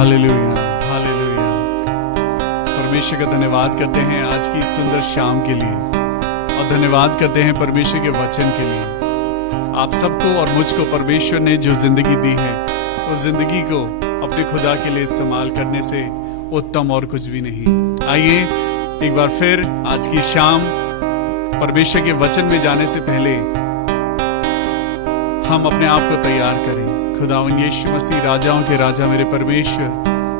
Hallelujah, hallelujah. परमेश्वर का धन्यवाद करते हैं आज की सुंदर शाम के लिए, और धन्यवाद करते हैं परमेश्वर के वचन के लिए। आप सबको और मुझको परमेश्वर ने जो जिंदगी दी है, उस जिंदगी को अपने खुदा के लिए इस्तेमाल करने से उत्तम और कुछ भी नहीं। आइए एक बार फिर आज की शाम परमेश्वर के वचन में जाने से पहले हम अपने आप को तैयार करें। खुदावन यीशु मसीह, राजाओं के राजा मेरे परमेश्वर,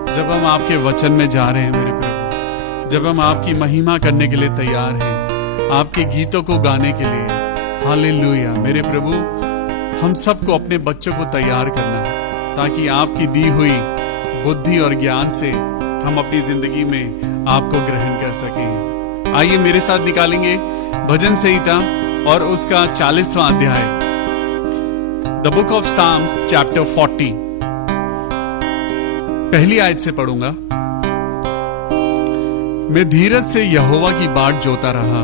जब हम आपके वचन में जा रहे हैं मेरे प्रभु, जब हम आपकी महिमा करने के लिए तैयार हैं, आपके गीतों को गाने के लिए, हालेलुया मेरे प्रभु, हम सबको अपने बच्चों को तैयार करना है ताकि आपकी दी हुई बुद्धि और ज्ञान से हम अपनी जिंदगी में आपको ग्रहण कर सकें। आइए मेरे साथ निकालेंगे भजन संहिता और उसका 40वां अध्याय, the book of psalms chapter 40। पहली आयत से पढ़ूंगा। मैं धीरज से यहोवा की बाट जोता रहा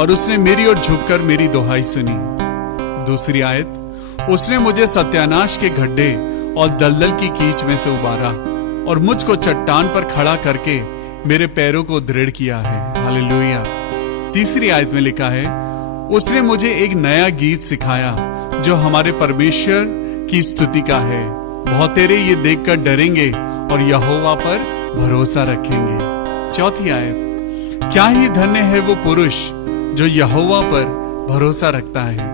और उसने मेरी ओर झुककर मेरी दुहाई सुनी। दूसरी आयत, उसने मुझे सत्यानाश के गड्ढे और दलदल की कीच में से उबारा और मुझको चट्टान पर खड़ा करके मेरे पैरों को दृढ़ किया है। हालेलुया। तीसरी आयत में लिखा है, उसने मुझे एक नया गीत सिखाया जो हमारे परमेश्वर की स्तुति का है। बहुतेरे ये देखकर डरेंगे और यहोवा पर भरोसा रखेंगे। चौथी आयत, क्या ही धन्य है वो पुरुष जो यहोवा पर भरोसा रखता है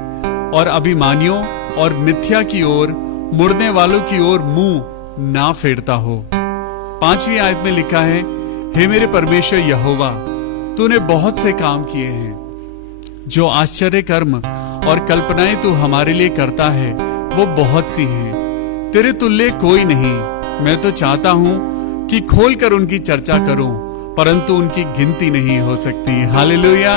और अभिमानियों और मिथ्या की ओर मुड़ने वालों की ओर मुंह ना फेरता हो। पांचवी आयत में लिखा है, हे मेरे परमेश्वर यहोवा, तूने बहुत से काम किए हैं। जो आश्चर्य कर्म और कल्पनाएं तू हमारे लिए करता है वो बहुत सी हैं। तेरे तुल्य कोई नहीं। मैं तो चाहता हूं कि खोलकर उनकी चर्चा करूं, परंतु उनकी गिनती नहीं हो सकती। हालेलुया।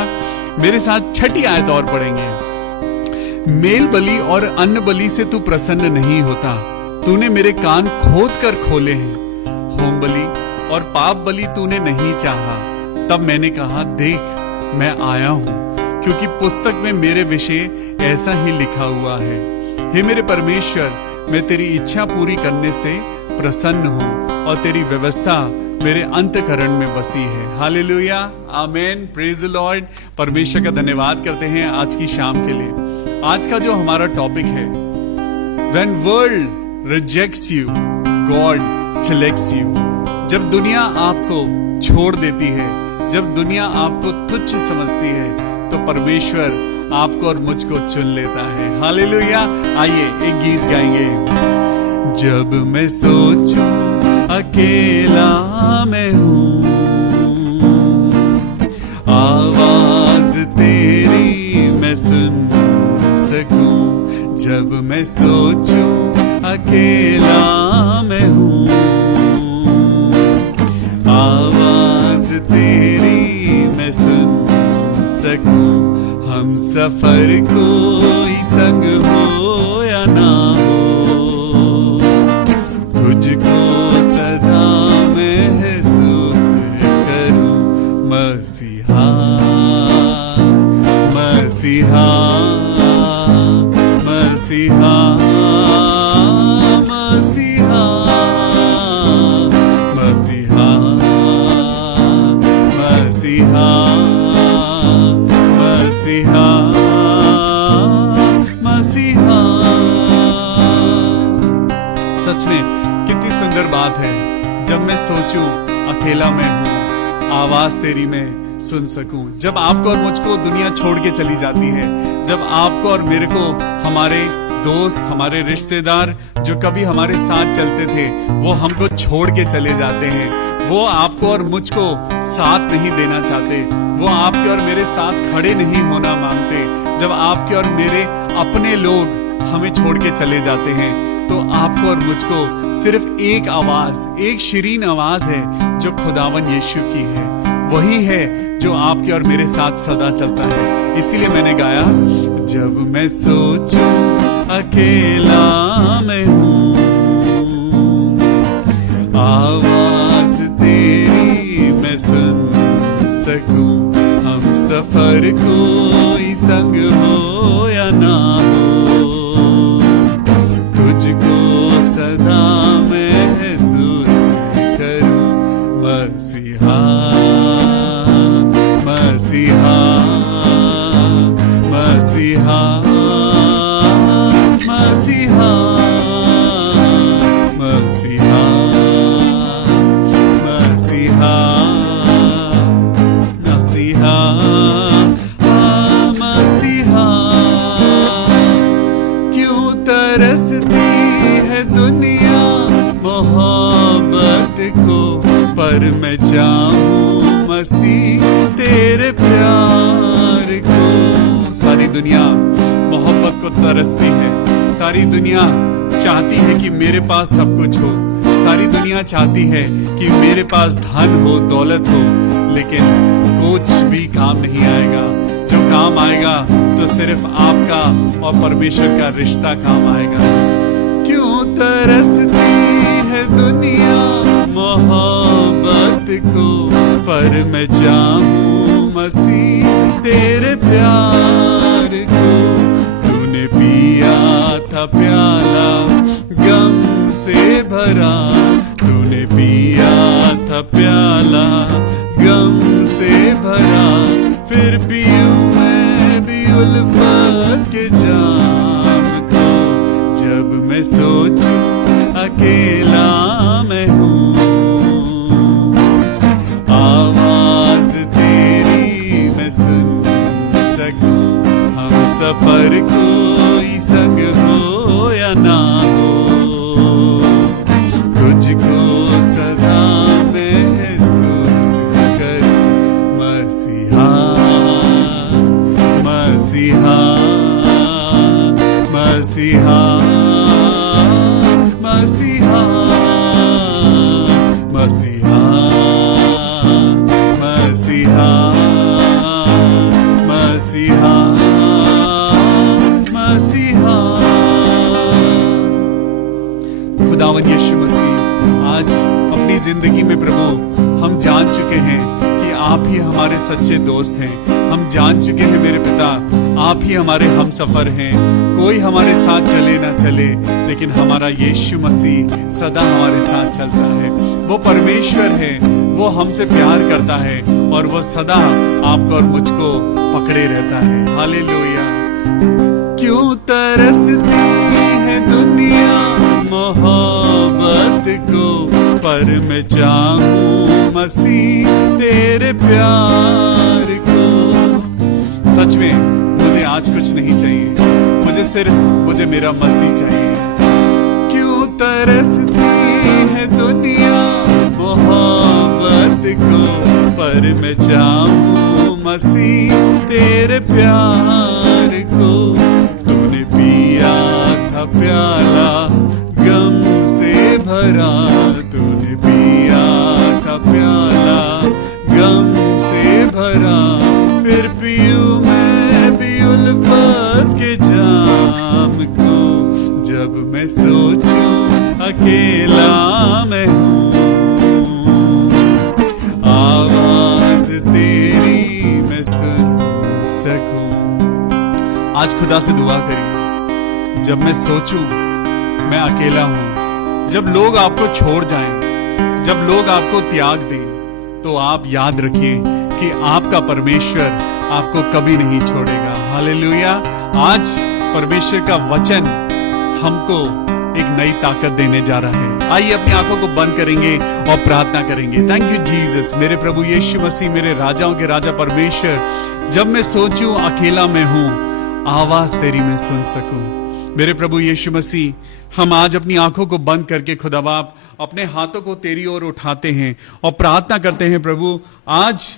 मेरे साथ छठी आयत और पढ़ेंगे। मेल बलि और अन्न बलि से तू प्रसन्न नहीं होता। तूने मेरे कान खोद कर खोले हैं। होम बलि और पाप बलि तूने नहीं चाहा। तब मैंने कहा, देख मैं आया हूं, क्योंकि पुस्तक में मेरे विषय ऐसा ही लिखा हुआ है। हे मेरे परमेश्वर, मैं तेरी इच्छा पूरी करने से प्रसन्न हूं और तेरी व्यवस्था मेरे अंतःकरण में बसी है। Hallelujah, amen, praise the Lord. परमेश्वर का धन्यवाद करते हैं आज की शाम के लिए। आज का जो हमारा टॉपिक है, when world rejects you God selects you. जब दुनिया आपको छोड़ देती है, जब दुनिया आपको तुच्छ समझती है, तो परमेश्वर आपको और मुझको चुन लेता है। हालेलुया। आइए एक गीत गाएंगे। जब मैं सोचूं अकेला मैं हूँ, आवाज तेरी मैं सुन सकूं। जब मैं सोचूं अकेला मैं हूँ, आवाज तेरी मैं सुन सकूं। हम सफर कोई संग हो या ना हो, तुझको सदा महसूस करूं। मसीहा मसीहा मसीहा मसीहा मसीहा मसीहा मसीहा मसीहा। सच में कितनी सुंदर बात है, जब मैं सोचूं अकेला मैं हूं, आवाज तेरी मैं सुन सकूं। जब आपको और मुझको दुनिया छोड़ के चली जाती है, जब आपको और मेरे को हमारे दोस्त, हमारे रिश्तेदार जो कभी हमारे साथ चलते थे, वो हमको छोड़ के चले जाते हैं, वो आपको और मुझको साथ नहीं देना चाहते, वो आपके और मेरे साथ खड़े नहीं होना मांगते, जब आपके और मेरे अपने लोग हमें छोड़ के चले जाते हैं, तो आपको और मुझको सिर्फ एक आवाज, एक शीरीन आवाज है जो खुदावन यीशु की है। वही है जो आपके और मेरे साथ सदा चलता है। इसीलिए मैंने गाया, जब मैं सोचूं अकेला मैं हूँ, आवाज तेरी मैं सुन सकूं। हम सफर कोई संग हो या ना हो, तुझको सदा महसूस दुनिया मोहब्बत को तरसती है, सारी दुनिया चाहती है कि मेरे पास सब कुछ हो, सारी दुनिया चाहती है कि मेरे पास धन हो, दौलत हो, लेकिन कुछ भी काम नहीं आएगा। जो काम आएगा तो सिर्फ आपका और परमेश्वर का रिश्ता काम आएगा। क्यों तरसती है दुनिया मोहब्बत को, पर मैं चाहूं मसीह तेरे प्यार को। तूने पिया था प्याला गम से भरा, तूने पिया था प्याला गम से भरा, फिर पीऊं मैं भी उल्फत के जाम को। जब मैं सोचूं अकेला मैं हूँ, आवाज तेरी मैं सुन सकूं। हम सफर कोई संग हो या ना हो, तुझको सदा महसूस करूं। मसीहा मसीहा मसीहा मसीहा मसीहा मसीहा मसीहा मसीहा। खुदावन यीशु मसीह, आज अपनी जिंदगी में प्रभु हम जान चुके हैं कि आप ही हमारे सच्चे दोस्त हैं। हम जान चुके हैं मेरे पिता, आप ही हमारे हम सफर हैं। कोई हमारे साथ चले ना चले, लेकिन हमारा यीशु मसीह सदा हमारे साथ चलता है। वो परमेश्वर है, वो हमसे प्यार करता है और वो सदा आपको और मुझको पकड़े रहता है। हालेलुया। क्यों तरसती है दुनिया मोहब्बत को, पर मैं चाहूं मसीह तेरे प्यार को। सच में मुझे आज कुछ नहीं चाहिए, मुझे मेरा मसीह चाहिए। क्यों तरसती है दुनिया मोहब्बत को, पर मैं चाहूं मसीह तेरे प्यार को। तूने पिया था प्याला गम से भरा, तूने पिया था प्याला गम से भरा, फिर पीऊं मैं भी उल्फत के जाम को। जब मैं सोचूं अकेला मैं हूँ, आवाज तेरी मैं सुन सकूं। आज खुदा से दुआ करिए, जब मैं सोचूं मैं अकेला हूं, जब लोग आपको छोड़ जाएं, जब लोग आपको त्याग दें, तो आप याद रखिए कि आपका परमेश्वर आपको कभी नहीं छोड़ेगा। हालेलुया। आज परमेश्वर का वचन हमको एक नई ताकत देने जा रहा है। आइए अपनी आंखों को बंद करेंगे और प्रार्थना करेंगे। थैंक यू जीसस, मेरे प्रभु यीशु मसीह, मेरे राजाओं के राजा परमेश्वर। जब मैं सोचूं अकेला मैं हूं, आवाज तेरी मैं सुन सकूं। मेरे प्रभु यीशु मसीह, हम आज अपनी आंखों को बंद करके खुदा बाप अपने हाथों को तेरी ओर उठाते हैं और प्रार्थना करते हैं प्रभु, आज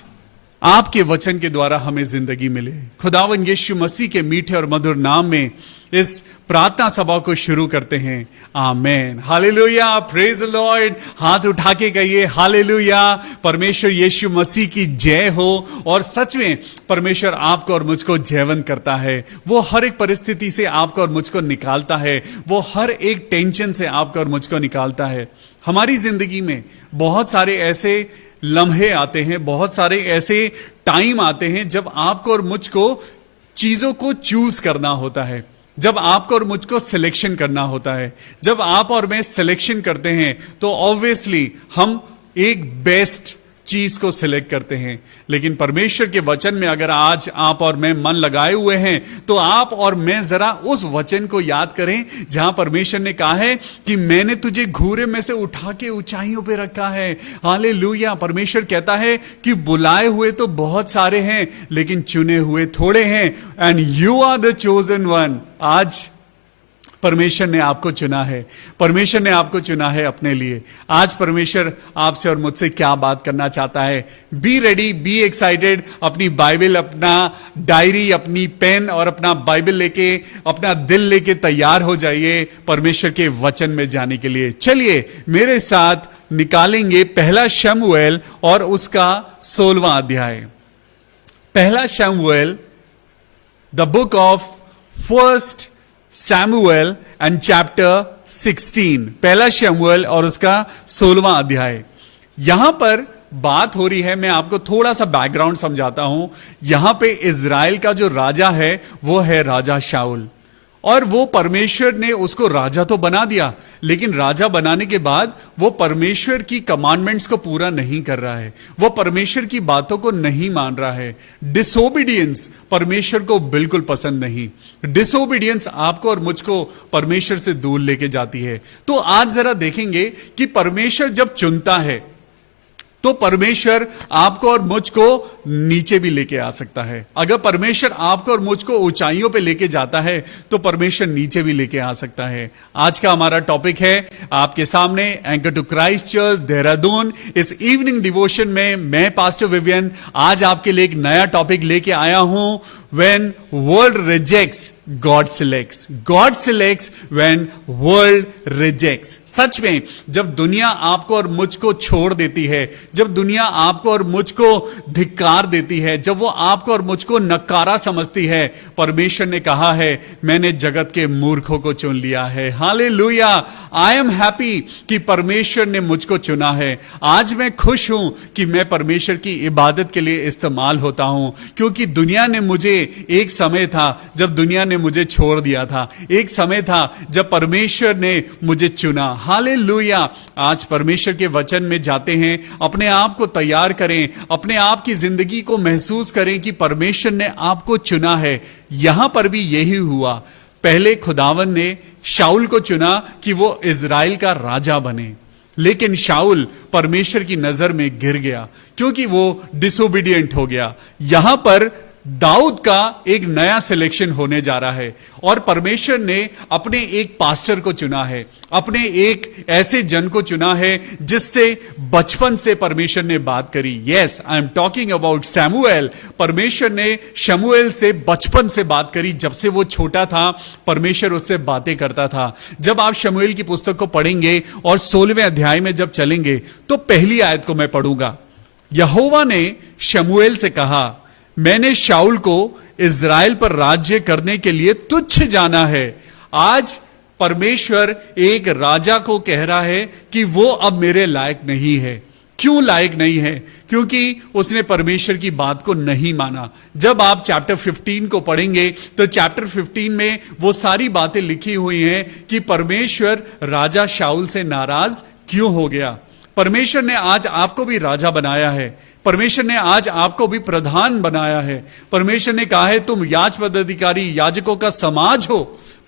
आपके वचन के द्वारा हमें जिंदगी मिले। खुदावन यीशु मसीह के मीठे और मधुर नाम में इस प्रार्थना सभा को शुरू करते हैं। आमेन। हालेलुया। Praise the Lord. हाथ उठा के कहिए हालेलुया। परमेश्वर यीशु मसीह की जय हो। और सच में परमेश्वर आपको और मुझको जयवंत करता है। वो हर एक परिस्थिति से आपको और मुझको निकालता है। वो हर एक टेंशन से आपको और मुझको निकालता है। हमारी जिंदगी में बहुत सारे ऐसे लम्हे आते हैं, बहुत सारे ऐसे टाइम आते हैं जब आपको और मुझको चीजों को चूज करना होता है, जब आपको और मुझको सिलेक्शन करना होता है। जब आप और मैं सिलेक्शन करते हैं तो ऑब्वियसली हम एक बेस्ट चीज को सिलेक्ट करते हैं। लेकिन परमेश्वर के वचन में अगर आज आप और मैं मन लगाए हुए हैं तो आप और मैं जरा उस वचन को याद करें जहां परमेश्वर ने कहा है कि मैंने तुझे घूरे में से उठा के ऊंचाइयों पे रखा है। हालेलुया। परमेश्वर कहता है कि बुलाए हुए तो बहुत सारे हैं लेकिन चुने हुए थोड़े हैं, and you are the chosen one. आज परमेश्वर ने आपको चुना है, परमेश्वर ने आपको चुना है अपने लिए। आज परमेश्वर आपसे और मुझसे क्या बात करना चाहता है? Be ready, be excited. अपनी बाइबल, अपना डायरी, अपनी पेन और अपना बाइबल लेके, अपना दिल लेके तैयार हो जाइए परमेश्वर के वचन में जाने के लिए। चलिए मेरे साथ निकालेंगे पहला शमूएल और उसका 16वां अध्याय। पहला शमूएल, the book of first Samuel and chapter 16। पहला शमूएल और उसका 16वां अध्याय। यहां पर बात हो रही है, मैं आपको थोड़ा सा बैकग्राउंड समझाता हूं। यहां पे इजराइल का जो राजा है वो है राजा शाऊल, और वो परमेश्वर ने उसको राजा तो बना दिया, लेकिन राजा बनाने के बाद वो परमेश्वर की कमांडमेंट्स को पूरा नहीं कर रहा है, वो परमेश्वर की बातों को नहीं मान रहा है। डिसोबीडियंस परमेश्वर को बिल्कुल पसंद नहीं। डिसोबीडियंस आपको और मुझको परमेश्वर से दूर लेके जाती है। तो आज जरा देखेंगे कि परमेश्वर जब चुनता है तो परमेश्वर आपको और मुझको नीचे भी लेके आ सकता है। अगर परमेश्वर आपको और मुझको ऊंचाइयों पे लेके जाता है तो परमेश्वर नीचे भी लेके आ सकता है। आज का हमारा टॉपिक है आपके सामने, anchor to Christ church Dehradun. इस इवनिंग डिवोशन में मैं पास्टर विवियन आज आपके लिए एक नया टॉपिक लेके आया हूं। When world rejects, God selects. God selects when world rejects. सच में जब दुनिया आपको और मुझको छोड़ देती है, जब दुनिया आपको और मुझको धिक्कार देती है, जब वो आपको और मुझको नकारा समझती है, परमेश्वर ने कहा है मैंने जगत के मूर्खों को चुन लिया है। हालेलुया। आई एम हैप्पी कि परमेश्वर ने मुझको चुना है। आज मैं खुश हूं कि मैं परमेश्वर की इबादत के लिए इस्तेमाल होता हूं, क्योंकि दुनिया ने मुझे, एक समय था जब दुनिया ने मुझे छोड़ दिया था, एक समय था जब परमेश्वर ने मुझे चुना। हालेलुया। आज परमेश्वर के वचन में जाते हैं, अपने आप को तैयार करें, अपने आप की जिंदगी को महसूस करें कि परमेश्वर ने आपको चुना है। यहां पर भी यही हुआ। पहले खुदावन ने शाऊल को चुना कि वो इजराइल का राजा बने, लेकिन शाऊल परमेश्वर की नजर में गिर गया क्योंकि वो डिसोबीडियंट हो गया। यहां पर दाऊद का एक नया सिलेक्शन होने जा रहा है, और परमेश्वर ने अपने एक पास्टर को चुना है, अपने एक ऐसे जन को चुना है जिससे बचपन से परमेश्वर ने बात करी। Yes, I am talking about Samuel. परमेश्वर ने शमूएल से बचपन से बात करी। जब से वो छोटा था परमेश्वर उससे बातें करता था। जब आप शमूएल की पुस्तक को पढ़ेंगे और 16वें अध्याय में जब चलेंगे तो पहली आयत को मैं पढ़ूंगा। यहोवा ने शमूएल से कहा, मैंने शाऊल को इजराइल पर राज्य करने के लिए तुच्छ जाना है। आज परमेश्वर एक राजा को कह रहा है कि वो अब मेरे लायक नहीं है। क्यों लायक नहीं है? क्योंकि उसने परमेश्वर की बात को नहीं माना। जब आप चैप्टर 15 को पढ़ेंगे तो चैप्टर 15 में वो सारी बातें लिखी हुई हैं कि परमेश्वर राजा शाऊल से नाराज क्यों हो गया। परमेश्वर ने आज आपको भी राजा बनाया है, परमेश्वर ने आज आपको भी प्रधान बनाया है। परमेश्वर ने कहा है तुम याजक अधिकारी, याजकों का समाज हो।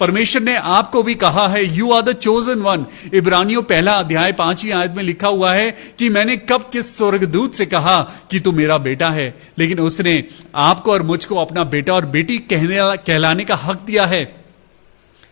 परमेश्वर ने आपको भी कहा है you are the chosen one. इब्रानियों पहला अध्याय 5वीं आयत में लिखा हुआ है कि मैंने कब किस स्वर्गदूत से कहा कि तू मेरा बेटा है, लेकिन उसने आपको और मुझको अपना बेटा और बेटी कहलाने का हक दिया है।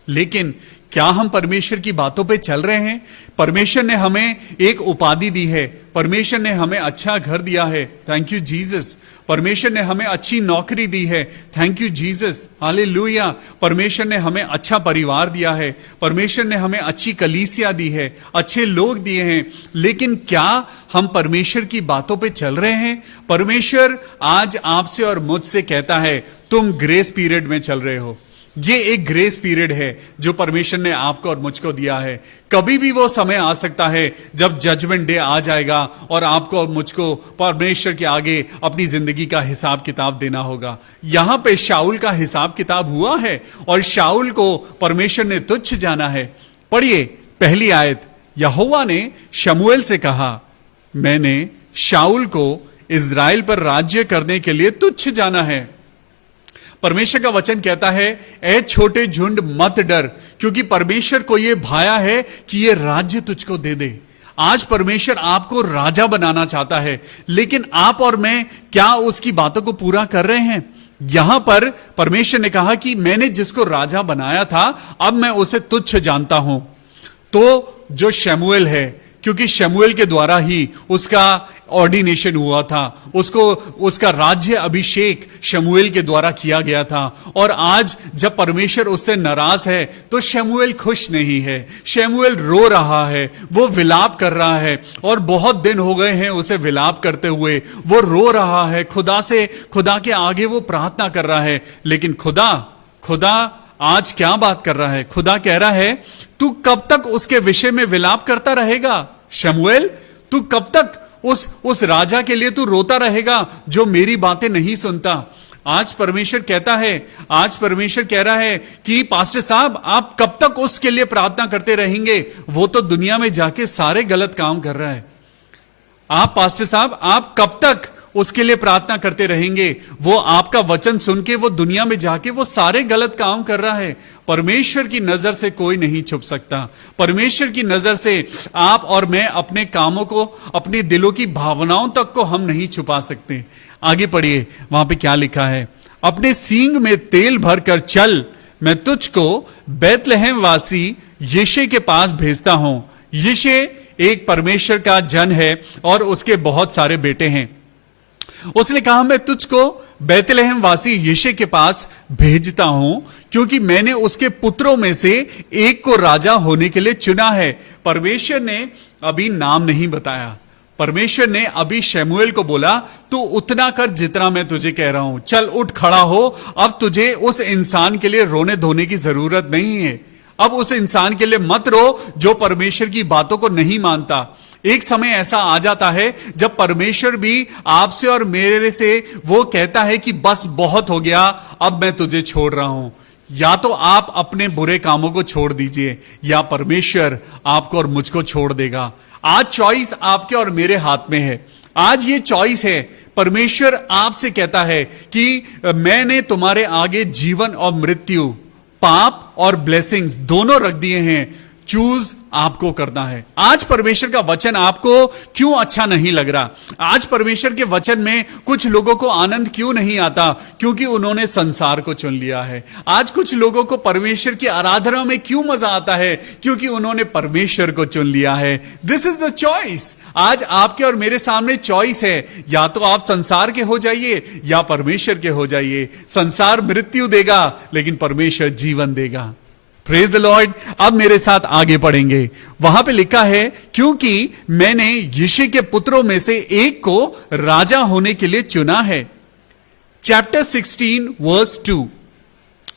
लेकिन क्या हम परमेश्वर की बातों पे चल रहे हैं? परमेश्वर ने हमें एक उपाधि दी है, परमेश्वर ने हमें अच्छा घर दिया है, थैंक यू जीसस। परमेश्वर ने हमें अच्छी नौकरी दी है, थैंक यू जीसस, हालेलुया। परमेश्वर ने हमें अच्छा परिवार दिया है, परमेश्वर ने हमें अच्छी कलीसिया दी है, अच्छे लोग दिए हैं। लेकिन क्या हम परमेश्वर की बातों पे चल रहे हैं? परमेश्वर आज आपसे और मुझसे कहता है तुम ग्रेस पीरियड में चल रहे हो। ये एक ग्रेस पीरियड है जो परमेश्वर ने आपको और मुझको दिया है। कभी भी वो समय आ सकता है जब जजमेंट डे आ जाएगा और आपको और मुझको परमेश्वर के आगे अपनी जिंदगी का हिसाब किताब देना होगा। यहां पे शाऊल का हिसाब किताब हुआ है और शाऊल को परमेश्वर ने तुच्छ जाना है। पढ़िए पहली आयत। यहोवा ने शमूएल से कहा, मैंने शाऊल को इजराइल पर राज्य करने के लिए तुच्छ जाना है। परमेश्वर का वचन कहता है ए छोटे झुंड मत डर, क्योंकि परमेश्वर को यह भाया है कि यह राज्य तुझको दे दे। आज परमेश्वर आपको राजा बनाना चाहता है, लेकिन आप और मैं क्या उसकी बातों को पूरा कर रहे हैं? यहां पर परमेश्वर ने कहा कि मैंने जिसको राजा बनाया था अब मैं उसे तुच्छ जानता हूं। तो जो शमूएल है, क्योंकि शमूएल के द्वारा ही उसका ऑर्डिनेशन हुआ था, उसका राज्य अभिषेक शमूएल के द्वारा किया गया था। और आज जब परमेश्वर उससे नाराज है तो शमूएल खुश नहीं है, शमूएल रो रहा है, वो विलाप कर रहा है। और बहुत दिन हो गए हैं उसे विलाप करते हुए, वो रो रहा है खुदा के आगे वो प्रार्थना कर रहा है। लेकिन खुदा आज क्या बात कर रहा है? खुदा कह रहा है तू कब तक उसके विषय में विलाप करता रहेगा? शमूएल, तू कब तक उस राजा के लिए तू रोता रहेगा जो मेरी बातें नहीं सुनता? आज परमेश्वर कह रहा है कि पास्टर साहब आप कब तक उसके लिए प्रार्थना करते रहेंगे? वो तो दुनिया में जाके सारे गलत काम कर रहा है। आप पास्टर साहब आप कब तक उसके लिए प्रार्थना करते रहेंगे? वो आपका वचन सुन के वो दुनिया में जाके वो सारे गलत काम कर रहा है। परमेश्वर की नजर से कोई नहीं छुप सकता। परमेश्वर की नजर से आप और मैं अपने कामों को, अपने दिलों की भावनाओं तक को हम नहीं छुपा सकते। आगे पढ़िए, वहां पे क्या लिखा है? अपने सींग में तेल भरकर चल, मैं तुझको बैतलहम वासी यिशै के पास भेजता हूं। यिशै एक परमेश्वर का जन है और उसके बहुत सारे बेटे हैं। उसने कहा मैं तुझको बैतलहम वासी यिशै के पास भेजता हूं क्योंकि मैंने उसके पुत्रों में से एक को राजा होने के लिए चुना है। परमेश्वर ने अभी नाम नहीं बताया। परमेश्वर ने अभी शमूएल को बोला तू उतना कर जितना मैं तुझे कह रहा हूं, चल उठ खड़ा हो। अब तुझे उस इंसान के लिए रोने धोने की जरूरत नहीं है। अब उस इंसान के लिए मत रो जो परमेश्वर की बातों को नहीं मानता। एक समय ऐसा आ जाता है जब परमेश्वर भी आपसे और मेरे से वो कहता है कि बस बहुत हो गया, अब मैं तुझे छोड़ रहा हूं। या तो आप अपने बुरे कामों को छोड़ दीजिए या परमेश्वर आपको और मुझको छोड़ देगा। आज चॉइस आपके और मेरे हाथ में है। आज ये चॉइस है। परमेश्वर आपसे कहता है कि मैंने तुम्हारे आगे जीवन और मृत्यु, पाप और ब्लेसिंग्स दोनों रख दिए हैं। चूज आपको करना है। आज परमेश्वर का वचन आपको क्यों अच्छा नहीं लग रहा? आज परमेश्वर के वचन में कुछ लोगों को आनंद क्यों नहीं आता? क्योंकि उन्होंने संसार को चुन लिया है। आज कुछ लोगों को परमेश्वर की आराधना में क्यों मजा आता है? क्योंकि उन्होंने परमेश्वर को चुन लिया है। This is the choice. आज आपके और मेरे सामने चॉइस है, या तो आप संसार के हो जाइए या परमेश्वर के हो जाइए। संसार मृत्यु देगा लेकिन परमेश्वर जीवन देगा। Praise the Lord. अब मेरे साथ आगे पढ़ेंगे। वहां पे लिखा है क्योंकि मैंने यिशै के पुत्रों में से एक को राजा होने के लिए चुना है। Chapter 16 verse 2।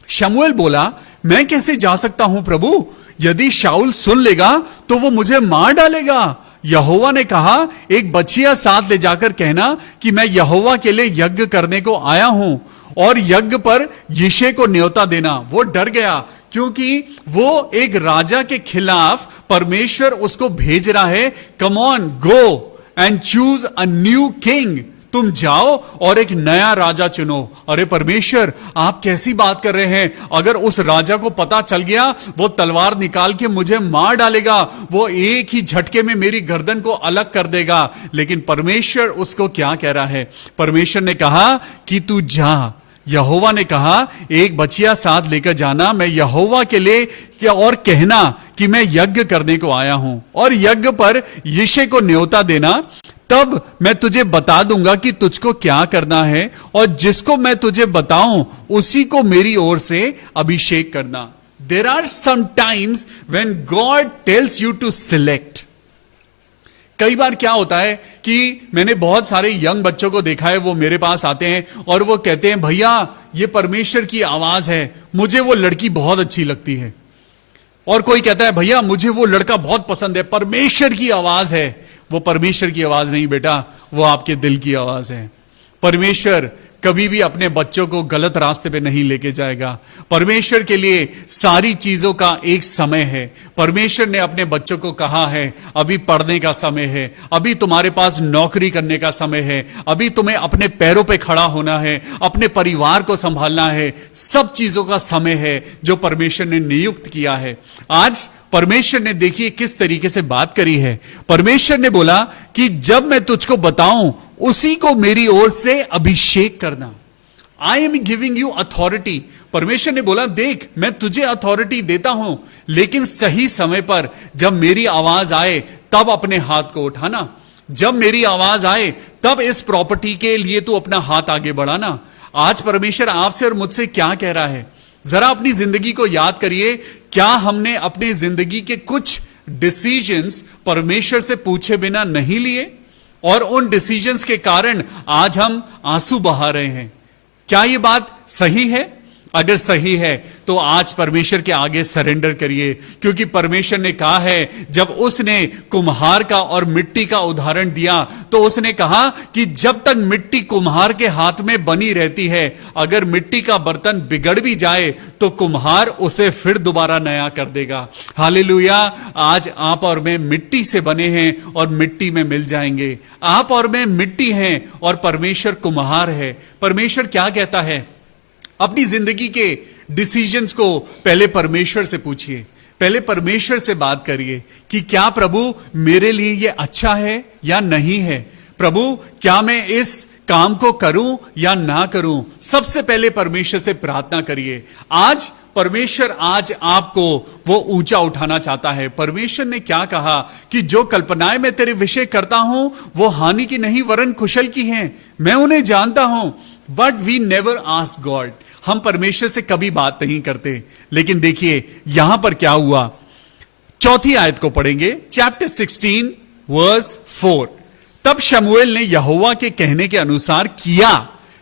शमूएल बोला मैं कैसे जा सकता हूं प्रभु? यदि शाऊल सुन लेगा तो वो मुझे मार डालेगा। यहोवा ने कहा एक बछिया साथ ले जाकर कहना कि मैं यहोवा के लिए यज्ञ करने को आया हूं और यज्ञ पर यिशै को न्योता देना। वो डर गया क्योंकि वो एक राजा के खिलाफ परमेश्वर उसको भेज रहा है। Come on, go and choose a new king. तुम जाओ और एक नया राजा चुनो। अरे परमेश्वर, आप कैसी बात कर रहे हैं? अगर उस राजा को पता चल गया वो तलवार निकाल के मुझे मार डालेगा, वो एक ही झटके में मेरी गर्दन को अलग कर देगा। लेकिन परमेश्वर उसको क्या कह रहा है? परमेश्वर ने कहा कि तू जा। यहोवा ने कहा एक बछिया साथ लेकर जाना, मैं यहोवा के लिए क्या और कहना कि मैं यज्ञ करने को आया हूं और यज्ञ पर यिशै को न्योता देना। तब मैं तुझे बता दूंगा कि तुझको क्या करना है और जिसको मैं तुझे बताऊं उसी को मेरी ओर से अभिषेक करना। There are some times when God tells you to select. कई बार क्या होता है कि मैंने बहुत सारे यंग बच्चों को देखा है, वो मेरे पास आते हैं और वो कहते हैं भैया ये परमेश्वर की आवाज है, मुझे वो लड़की बहुत अच्छी लगती है। और कोई कहता है भैया मुझे वो लड़का बहुत पसंद है, परमेश्वर की आवाज है। वो परमेश्वर की आवाज नहीं बेटा, वो आपके दिल की आवाज है। परमेश्वर कभी भी अपने बच्चों को गलत रास्ते पे नहीं लेके जाएगा। परमेश्वर के लिए सारी चीजों का एक समय है। परमेश्वर ने अपने बच्चों को कहा है अभी पढ़ने का समय है, अभी तुम्हारे पास नौकरी करने का समय है, अभी तुम्हें अपने पैरों पे खड़ा होना है, अपने परिवार को संभालना है। सब चीजों का समय है जो परमेश्वर ने नियुक्त किया है। आज परमेश्वर ने देखिए किस तरीके से बात करी है। परमेश्वर ने बोला कि जब मैं तुझको बताऊं उसी को मेरी ओर से अभिषेक करना। I am giving you authority. परमेश्वर ने बोला, देख मैं तुझे अथॉरिटी देता हूं, लेकिन सही समय पर जब मेरी आवाज आए तब अपने हाथ को उठाना। जब मेरी आवाज आए तब इस प्रॉपर्टी के लिए तू अपना हाथ आगे बढ़ाना। आज परमेश्वर आपसे और मुझसे क्या कह रहा है, जरा अपनी जिंदगी को याद करिए। क्या हमने अपनी जिंदगी के कुछ डिसीजंस परमेश्वर से पूछे बिना नहीं लिए, और उन डिसीजंस के कारण आज हम आंसू बहा रहे हैं? क्या यह बात सही है? अगर सही है तो आज परमेश्वर के आगे सरेंडर करिए, क्योंकि परमेश्वर ने कहा है, जब उसने कुम्हार का और मिट्टी का उदाहरण दिया तो उसने कहा कि जब तक मिट्टी कुम्हार के हाथ में बनी रहती है, अगर मिट्टी का बर्तन बिगड़ भी जाए तो कुम्हार उसे फिर दोबारा नया कर देगा। हालेलुया। आज आप और मैं मिट्टी से बने हैं और मिट्टी में मिल जाएंगे। आप और मैं मिट्टी हैं और परमेश्वर कुम्हार है। परमेश्वर क्या कहता है? अपनी जिंदगी के डिसीजंस को पहले परमेश्वर से पूछिए, पहले परमेश्वर से बात करिए कि क्या प्रभु मेरे लिए यह अच्छा है या नहीं है। प्रभु क्या मैं इस काम को करूं या ना करूं? सबसे पहले परमेश्वर से प्रार्थना करिए। आज परमेश्वर आज आपको वो ऊंचा उठाना चाहता है। परमेश्वर ने क्या कहा कि जो कल्पनाएं मैं तेरे विषय करता हूं वो हानि की नहीं वरन कुशल की हैं, मैं उन्हें जानता हूं। But we never ask God. हम परमेश्वर से कभी बात नहीं करते। लेकिन देखिए यहां पर क्या हुआ, चौथी आयत को पढ़ेंगे, चैप्टर 16 वर्स 4। तब शमूएल ने यहोवा के कहने के अनुसार किया।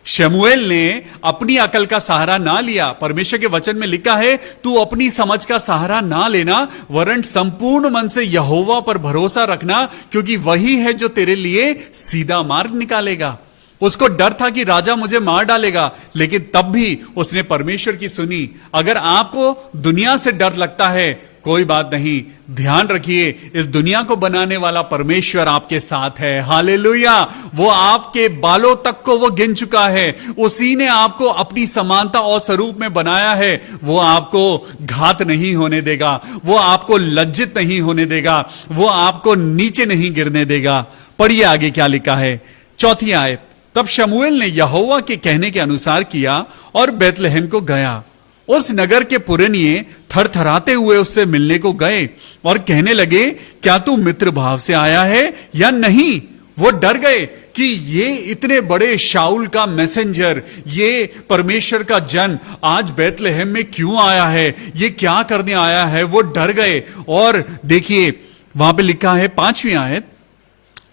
शमूएल ने अपनी अकल का सहारा ना लिया। परमेश्वर के वचन में लिखा है, तू अपनी समझ का सहारा ना लेना, वरन संपूर्ण मन से यहोवा पर भरोसा रखना, क्योंकि वही है जो तेरे लिए सीधा मार्ग निकालेगा। उसको डर था कि राजा मुझे मार डालेगा, लेकिन तब भी उसने परमेश्वर की सुनी। अगर आपको दुनिया से डर लगता है, कोई बात नहीं, ध्यान रखिए, इस दुनिया को बनाने वाला परमेश्वर आपके साथ है। हालेलुया। वो आपके बालों तक को वो गिन चुका है। उसी ने आपको अपनी समानता और स्वरूप में बनाया है। वो आपको घात नहीं होने देगा, वो आपको लज्जित नहीं होने देगा, वो आपको नीचे नहीं गिरने देगा। पढ़िए आगे क्या लिखा है, चौथी आयत। तब शमूएल ने यहोवा के कहने के अनुसार किया और बैतलहम को गया। उस नगर के पुरनिये थरथराते हुए उससे मिलने को गए और कहने लगे, क्या तू मित्र भाव से आया है या नहीं? वो डर गए कि ये इतने बड़े शाऊल का मैसेंजर, ये परमेश्वर का जन आज बैतलहम में क्यों आया है, ये क्या करने आया है? वो डर गए। और देखिए वहां पे लिखा है 5वीं आयत,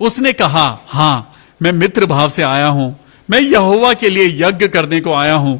उसने कहा, हां मैं मित्र भाव से आया हूं, मैं यहोवा के लिए यज्ञ करने को आया हूं।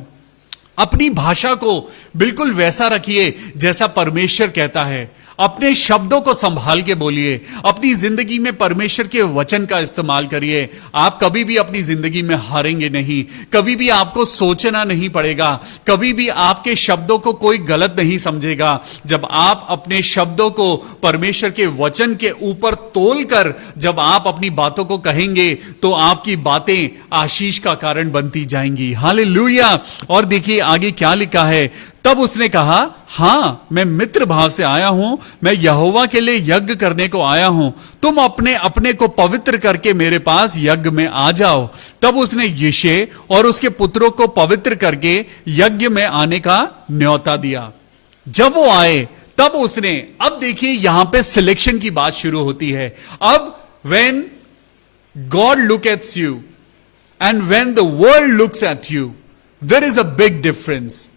अपनी भाषा को बिल्कुल वैसा रखिए जैसा परमेश्वर कहता है। अपने शब्दों को संभाल के बोलिए। अपनी जिंदगी में परमेश्वर के वचन का इस्तेमाल करिए। आप कभी भी अपनी जिंदगी में हारेंगे नहीं। कभी भी आपको सोचना नहीं पड़ेगा। कभी भी आपके शब्दों को कोई गलत नहीं समझेगा। जब आप अपने शब्दों को परमेश्वर के वचन के ऊपर तोल कर जब आप अपनी बातों को कहेंगे तो आपकी बातें आशीष का कारण बनती जाएंगी। हालेलुया। और देखिए आगे क्या लिखा है, तब उसने कहा, हां मैं मित्र भाव से आया हूं, मैं यहोवा के लिए यज्ञ करने को आया हूं। तुम अपने अपने को पवित्र करके मेरे पास यज्ञ में आ जाओ। तब उसने यिशै और उसके पुत्रों को पवित्र करके यज्ञ में आने का न्योता दिया। जब वो आए तब उसने, अब देखिए यहां पे सिलेक्शन की बात शुरू होती है। अब when God look at you and when the world looks at you, there is a big difference.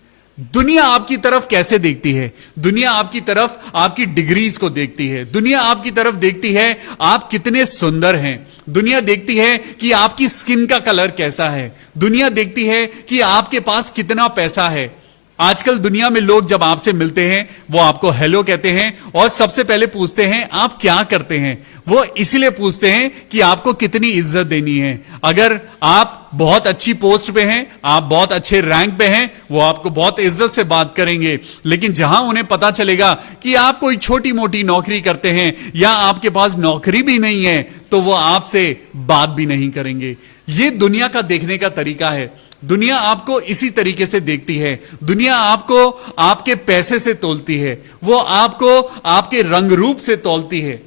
दुनिया आपकी तरफ कैसे देखती है? दुनिया आपकी तरफ आपकी डिग्रीज को देखती है। दुनिया आपकी तरफ देखती है आप कितने सुंदर हैं। दुनिया देखती है कि आपकी स्किन का कलर कैसा है। दुनिया देखती है कि आपके पास कितना पैसा है। आजकल दुनिया में लोग जब आपसे मिलते हैं वो आपको हेलो कहते हैं और सबसे पहले पूछते हैं आप क्या करते हैं। वो इसलिए पूछते हैं कि आपको कितनी इज्जत देनी है। अगर आप बहुत अच्छी पोस्ट पे हैं, आप बहुत अच्छे रैंक पे हैं, वो आपको बहुत इज्जत से बात करेंगे। लेकिन जहां उन्हें पता चलेगा कि आप कोई छोटी मोटी नौकरी करते हैं या आपके पास नौकरी भी नहीं है तो वो आपसे बात भी नहीं करेंगे। ये दुनिया का देखने का तरीका है। दुनिया आपको इसी तरीके से देखती है। दुनिया आपको आपके पैसे से तोलती है, वो आपको आपके रंग रूप से तोलती है।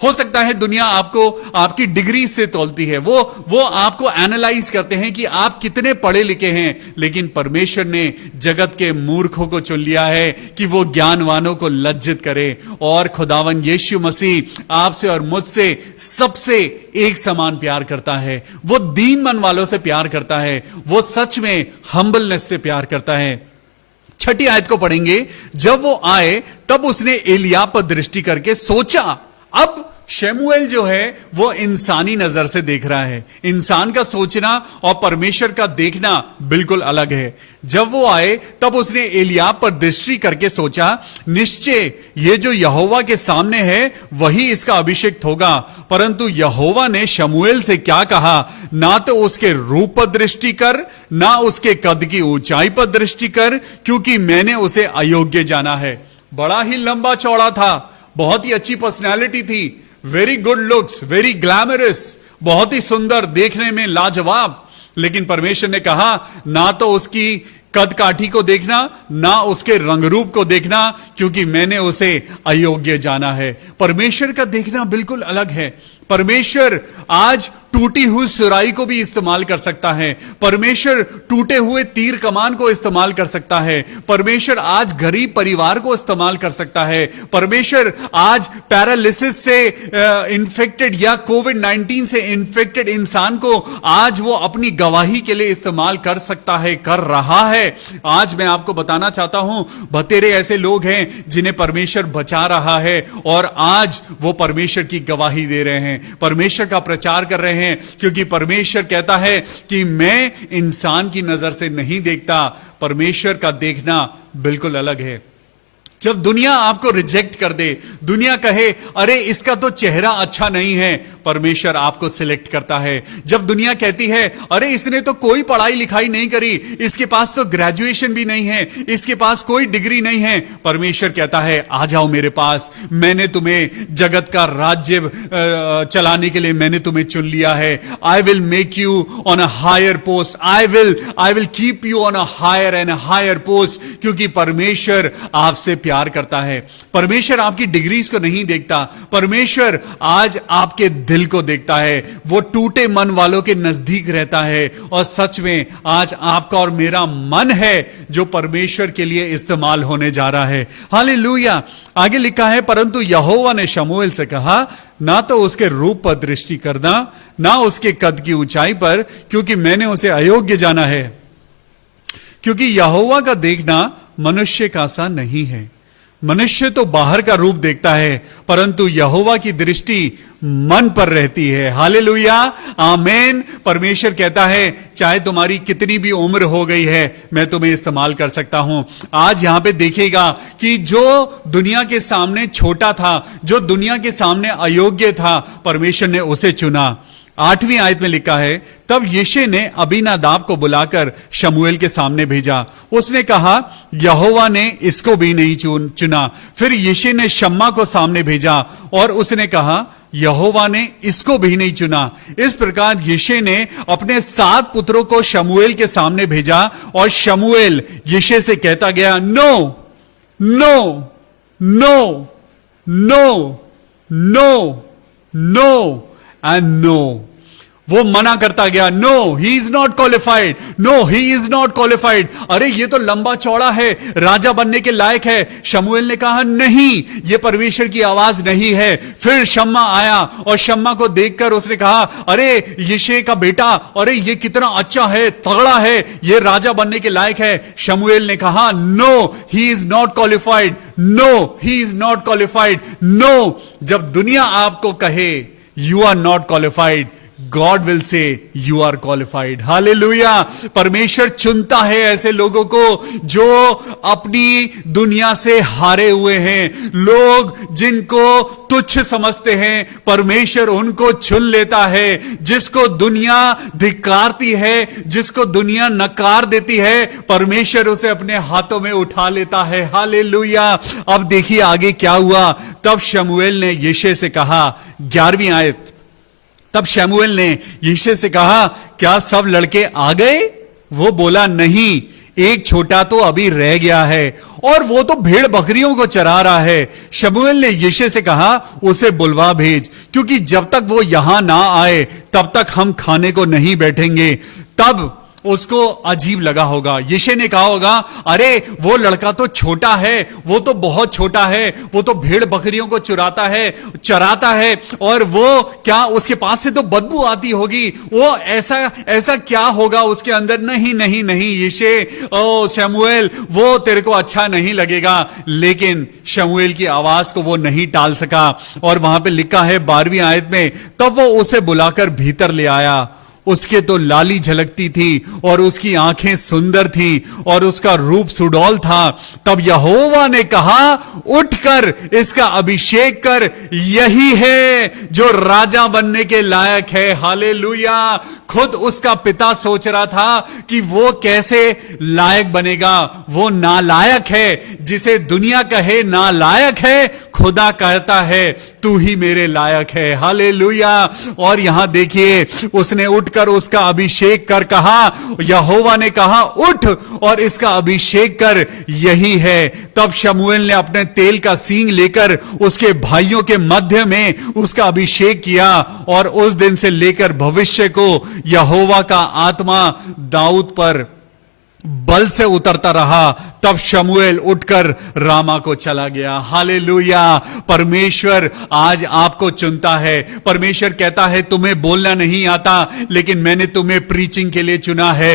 हो सकता है दुनिया आपको आपकी डिग्री से तौलती है, वो आपको एनालाइज करते हैं कि आप कितने पढ़े लिखे हैं, लेकिन परमेश्वर ने जगत के मूर्खों को चुन लिया है कि वो ज्ञानवानों को लज्जित करे। और खुदावन यीशु मसीह आपसे और मुझसे सबसे एक समान प्यार करता है। वो दीन मन वालों से प्यार करता है, वो सच में हम्बलनेस से प्यार करता है। 6 आयत को पढ़ेंगे। जब वो आए तब उसने एलियाह पर दृष्टि करके सोचा। अब शमूएल जो है वो इंसानी नजर से देख रहा है। इंसान का सोचना और परमेश्वर का देखना बिल्कुल अलग है। जब वो आए तब उसने एलियाह पर दृष्टि करके सोचा, निश्चय ये जो यहोवा के सामने है वही इसका अभिषिक्त होगा। परंतु यहोवा ने शमूएल से क्या कहा, ना तो उसके रूप पर दृष्टि कर, ना उसके कद की ऊंचाई पर दृष्टि कर, क्योंकि मैंने उसे अयोग्य जाना है। बड़ा ही लंबा चौड़ा था, बहुत ही अच्छी पर्सनैलिटी थी, very good looks, very glamorous, बहुत ही सुंदर, देखने में लाजवाब। लेकिन परमेश्वर ने कहा, ना तो उसकी कद काठी को देखना, ना उसके रंग रूप को देखना, क्योंकि मैंने उसे अयोग्य जाना है। परमेश्वर का देखना बिल्कुल अलग है। परमेश्वर आज टूटी हुई सुराई को भी इस्तेमाल कर सकता है। परमेश्वर टूटे हुए तीर कमान को इस्तेमाल कर सकता है। परमेश्वर आज गरीब परिवार को इस्तेमाल कर सकता है। परमेश्वर आज पैरालिसिस से इन्फेक्टेड या कोविड-19 से इन्फेक्टेड इंसान को आज वो अपनी गवाही के लिए इस्तेमाल कर सकता है, कर रहा है। आज मैं आपको बताना चाहता हूं, बतेरे ऐसे लोग हैं जिन्हें परमेश्वर बचा रहा है और आज वो परमेश्वर की गवाही दे रहे हैं, परमेश्वर का प्रचार कर रहे हैं, क्योंकि परमेश्वर कहता है कि मैं इंसान की नजर से नहीं देखता। परमेश्वर का देखना बिल्कुल अलग है। जब दुनिया आपको रिजेक्ट कर दे, दुनिया कहे अरे इसका तो चेहरा अच्छा नहीं है, परमेश्वर आपको सिलेक्ट करता है। जब दुनिया कहती है अरे इसने तो कोई पढ़ाई लिखाई नहीं करी, इसके पास तो ग्रेजुएशन भी नहीं है, इसके पास कोई डिग्री नहीं है, परमेश्वर कहता है आ जाओ मेरे पास, मैंने तुम्हें जगत का राज्य चलाने के लिए मैंने तुम्हें चुन लिया है। I will make you on a higher post, I will keep you on a higher and higher post, क्योंकि परमेश्वर आपसे प्यार करता है। परमेश्वर आपकी डिग्रीज को नहीं देखता, परमेश्वर आज आपके दिल को देखता है। वो टूटे मन वालों के नजदीक रहता है और सच में आज आपका और मेरा मन है जो परमेश्वर के लिए इस्तेमाल होने जा रहा है। हालेलुया। आगे लिखा है, परंतु यहोवा ने शमूएल से कहा, ना तो उसके रूप पर दृष्टि करना, ना उसके कद की ऊंचाई पर, क्योंकि मैंने उसे अयोग्य जाना है। क्योंकि यहोवा का देखना मनुष्य का सा नहीं है। मनुष्य तो बाहर का रूप देखता है, परंतु यहोवा की दृष्टि मन पर रहती है। हालेलुया, आमेन। परमेश्वर कहता है चाहे तुम्हारी कितनी भी उम्र हो गई है, मैं तुम्हें इस्तेमाल कर सकता हूं। आज यहां पे देखिएगा कि जो दुनिया के सामने छोटा था, जो दुनिया के सामने अयोग्य था, परमेश्वर ने उसे चुना। 8वीं आयत में लिखा है, तब यिशै ने अबीनादाब को बुलाकर शमूएल के सामने भेजा। उसने कहा, यहोवा ने इसको भी नहीं चुना। फिर यिशै ने शम्मा को सामने भेजा और उसने कहा, यहोवा ने इसको भी नहीं चुना। इस प्रकार यिशै ने अपने 7 पुत्रों को शमूएल के सामने भेजा और शमूएल यिशै से कहता गया, no no no no no no and no. वो मना करता गया, no he is not qualified, no he is not qualified. अरे ये तो लंबा चौड़ा है, राजा बनने के लायक है। शमूएल ने कहा, नहीं, ये परमेश्वर की आवाज नहीं है। फिर शम्मा आया और शम्मा को देखकर उसने कहा, अरे यिशै का बेटा, अरे ये कितना अच्छा है, तगड़ा है, ये राजा बनने के लायक है। शमूएल ने कहा, no he is not qualified, no he is not qualified, no. जब दुनिया आपको कहे you are not qualified, God will say you are qualified. Hallelujah. परमेश्वर चुनता है ऐसे लोगों को जो अपनी दुनिया से हारे हुए हैं, लोग जिनको तुच्छ समझते हैं, परमेश्वर उनको चुन लेता है। जिसको दुनिया धिक्कारती है, जिसको दुनिया नकार देती है, परमेश्वर उसे अपने हाथों में उठा लेता है। हालेलुया। अब देखिए आगे क्या हुआ। तब शमूएल ने यिशै से कहा, 11वीं आयत, तब शमूएल ने यिशै से कहा, क्या सब लड़के आ गए? वो बोला, नहीं, एक छोटा तो अभी रह गया है और वो तो भेड़ बकरियों को चरा रहा है। शमूएल ने यिशै से कहा, उसे बुलवा भेज, क्योंकि जब तक वो यहां ना आए तब तक हम खाने को नहीं बैठेंगे। तब उसको अजीब लगा होगा। यिशै ने कहा होगा, अरे वो लड़का तो छोटा है, वो तो बहुत छोटा है, वो तो भेड़ बकरियों को चराता है और वो क्या उसके पास से तो बदबू आती होगी, वो ऐसा क्या होगा उसके अंदर। नहीं नहीं नहीं यिशै, ओ शमूएल, वो तेरे को अच्छा नहीं लगेगा। लेकिन शमूएल की आवाज को वो नहीं टाल सका और वहां पे लिखा है 12वीं आयत में, तब वो उसे बुलाकर भीतर ले आया। उसके तो लाली झलकती थी और उसकी आंखें सुंदर थी और उसका रूप सुडौल था। तब यहोवा ने कहा, उठकर इसका अभिषेक कर, यही है जो राजा बनने के लायक है। हालेलुया। खुद उसका पिता सोच रहा था कि वो कैसे लायक बनेगा। वो नालायक है, जिसे दुनिया कहे नालायक है, खुदा कहता है तू ही मेरे लायक है। हालेलुया। और यहां देखिए, उसने उठकर उसका अभिषेक कर कहा, यहोवा ने कहा उठ और इसका अभिषेक कर, यही है। तब शमूएल ने अपने तेल का सींग लेकर उसके भाइयों के मध्य में उसका अभिषेक किया और उस दिन से लेकर भविष्य को यहोवा का आत्मा दाऊद पर बल से उतरता रहा। तब शमूएल उठकर रामा को चला गया। हालेलुया। परमेश्वर आज आपको चुनता है। परमेश्वर कहता है, तुम्हें बोलना नहीं आता, लेकिन मैंने तुम्हें प्रीचिंग के लिए चुना है।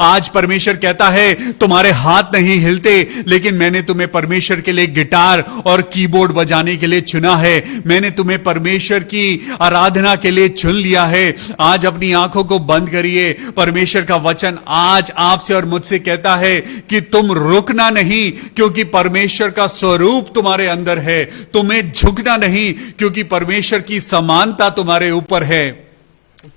आज परमेश्वर कहता है, तुम्हारे हाथ नहीं हिलते, लेकिन मैंने तुम्हें परमेश्वर के लिए गिटार और कीबोर्ड बजाने के लिए चुना है। मैंने तुम्हें परमेश्वर की आराधना के लिए चुन लिया है। आज अपनी आंखों को बंद करिए। परमेश्वर का वचन आज आपसे और मुझसे कहता है कि तुम रुकना नहीं, क्योंकि परमेश्वर का स्वरूप तुम्हारे अंदर है। तुम्हें झुकना नहीं, क्योंकि परमेश्वर की समानता तुम्हारे ऊपर है।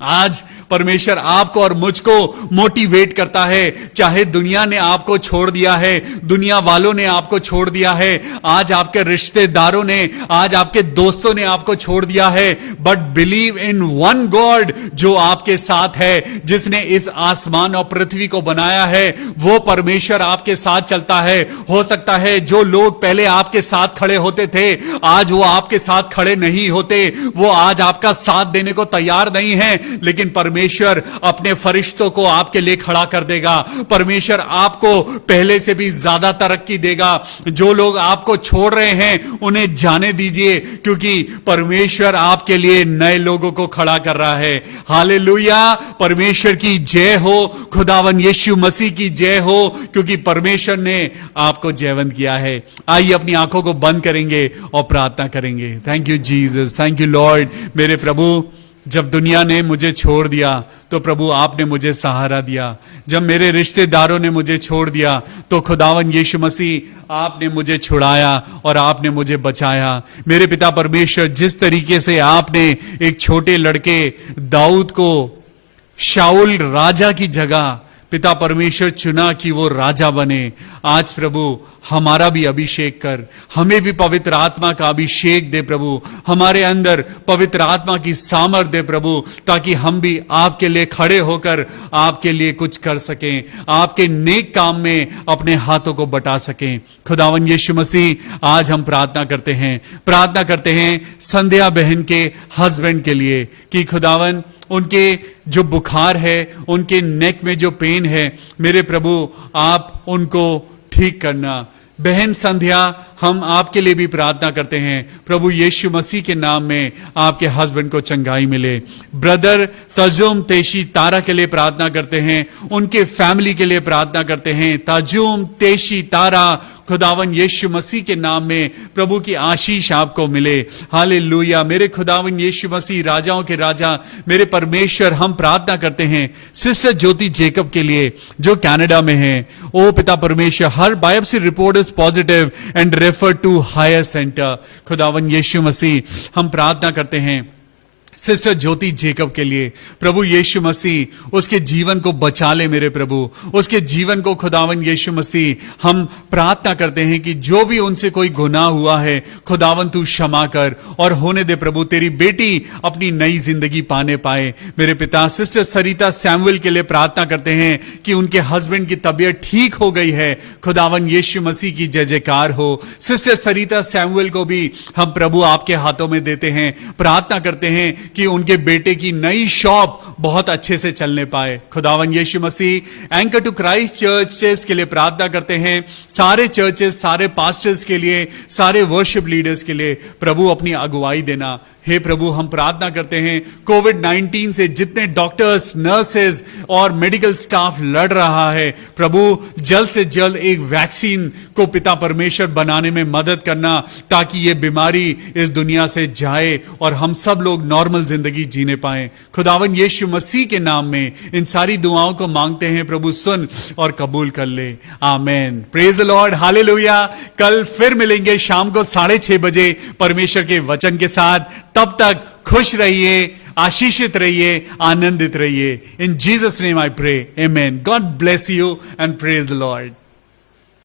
आज परमेश्वर आपको और मुझको मोटिवेट करता है। चाहे दुनिया ने आपको छोड़ दिया है, दुनिया वालों ने आपको छोड़ दिया है, आज आपके रिश्तेदारों ने, आज आपके दोस्तों ने आपको छोड़ दिया है, but believe in one God जो आपके साथ है, जिसने इस आसमान और पृथ्वी को बनाया है। वो परमेश्वर आपके साथ चलता है। हो सकता है जो लोग पहले आपके साथ खड़े होते थे, आज वो आपके साथ खड़े नहीं होते, वो आज आपका साथ देने को तैयार नहीं है, लेकिन परमेश्वर अपने फरिश्तों को आपके लिए खड़ा कर देगा। परमेश्वर आपको पहले से भी ज्यादा तरक्की देगा। जो लोग आपको छोड़ रहे हैं उन्हें जाने दीजिए, क्योंकि परमेश्वर आपके लिए नए लोगों को खड़ा कर रहा है। हालेलुया। परमेश्वर की जय हो, खुदावन यीशु मसीह की जय हो, क्योंकि परमेश्वर ने आपको जयवंत किया है। आइए अपनी आंखों को बंद करेंगे और प्रार्थना करेंगे। Thank you Jesus, thank you Lord. मेरे प्रभु, जब दुनिया ने मुझे छोड़ दिया तो प्रभु आपने मुझे सहारा दिया। जब मेरे रिश्तेदारों ने मुझे छोड़ दिया तो खुदावन यीशु मसीह आपने मुझे छुड़ाया और आपने मुझे बचाया। मेरे पिता परमेश्वर, जिस तरीके से आपने एक छोटे लड़के दाऊद को शाऊल राजा की जगह पिता परमेश्वर चुना कि वो राजा बने, आज प्रभु हमारा भी अभिषेक कर, हमें भी पवित्र आत्मा का अभिषेक दे प्रभु, हमारे अंदर पवित्र आत्मा की सामर्थ दे प्रभु, ताकि हम भी आपके लिए खड़े होकर आपके लिए कुछ कर सकें, आपके नेक काम में अपने हाथों को बटा सकें। खुदावन यीशु मसीह, आज हम प्रार्थना करते हैं संध्या बहन के हस्बैंड के लिए कि खुदावन उनके जो बुखार है, उनके नेक में जो पेन है, मेरे प्रभु आप उनको ठीक करना। बहन संध्या, हम आपके लिए भी प्रार्थना करते हैं प्रभु यीशु मसीह के नाम में आपके हस्बैंड को चंगाई मिले। ब्रदर तजुम तेशी तारा के लिए प्रार्थना करते हैं, उनके फैमिली के लिए प्रार्थना करते हैं। तजुम तेशी तारा, खुदावन यीशु मसीह के नाम में प्रभु की आशीष आपको मिले। हालेलुया। मेरे खुदावन यीशु मसीह, राजाओं के राजा, मेरे परमेश्वर, हम प्रार्थना करते हैं सिस्टर ज्योति जेकब के लिए जो कनाडा में है। ओ पिता परमेश्वर, हर biopsy report is positive and refer to higher centre. खुदावन यीशु मसीह, हम प्रार्थना करते हैं सिस्टर ज्योति जेकब के लिए प्रभु यीशु मसीह उसके जीवन को बचा ले मेरे प्रभु, उसके जीवन को खुदावन यीशु मसीह हम प्रार्थना करते हैं कि जो भी उनसे कोई गुनाह हुआ है खुदावन तू क्षमा कर और होने दे प्रभु, तेरी बेटी अपनी नई जिंदगी पाने पाए। मेरे पिता सिस्टर सरिता सैमुअल के लिए प्रार्थना करते हैं कि उनके हस्बैंड की तबीयत ठीक हो गई है, खुदावन यीशु मसीह की जय जयकार हो। सिस्टर सरिता सैमुअल को भी हम प्रभु आपके हाथों में देते हैं, प्रार्थना करते हैं कि उनके बेटे की नई शॉप बहुत अच्छे से चलने पाए। खुदावन यीशु मसीह एंकर टू क्राइस्ट चर्चेस के लिए प्रार्थना करते हैं, सारे चर्चेस, सारे पास्टर्स के लिए, सारे वर्शिप लीडर्स के लिए प्रभु अपनी अगुवाई देना। हे प्रभु हम प्रार्थना करते हैं कोविड-19 से जितने डॉक्टर्स, नर्सेज और मेडिकल स्टाफ लड़ रहा है प्रभु, जल्द से जल्द एक वैक्सीन को पिता परमेश्वर बनाने में मदद करना, ताकि ये बीमारी इस दुनिया से जाए और हम सब लोग नॉर्मल जिंदगी जीने पाए। खुदावन यीशु मसीह के नाम में इन सारी दुआओं को मांगते हैं प्रभु, सुन और कबूल कर ले। Amen. Praise the lord, hallelujah. कल फिर मिलेंगे शाम को 6:30 बजे परमेश्वर के वचन के साथ। तब तक खुश रहिए, आशीषित रहिए, आनंदित रहिए। In Jesus name I pray, amen. God bless you and praise the Lord.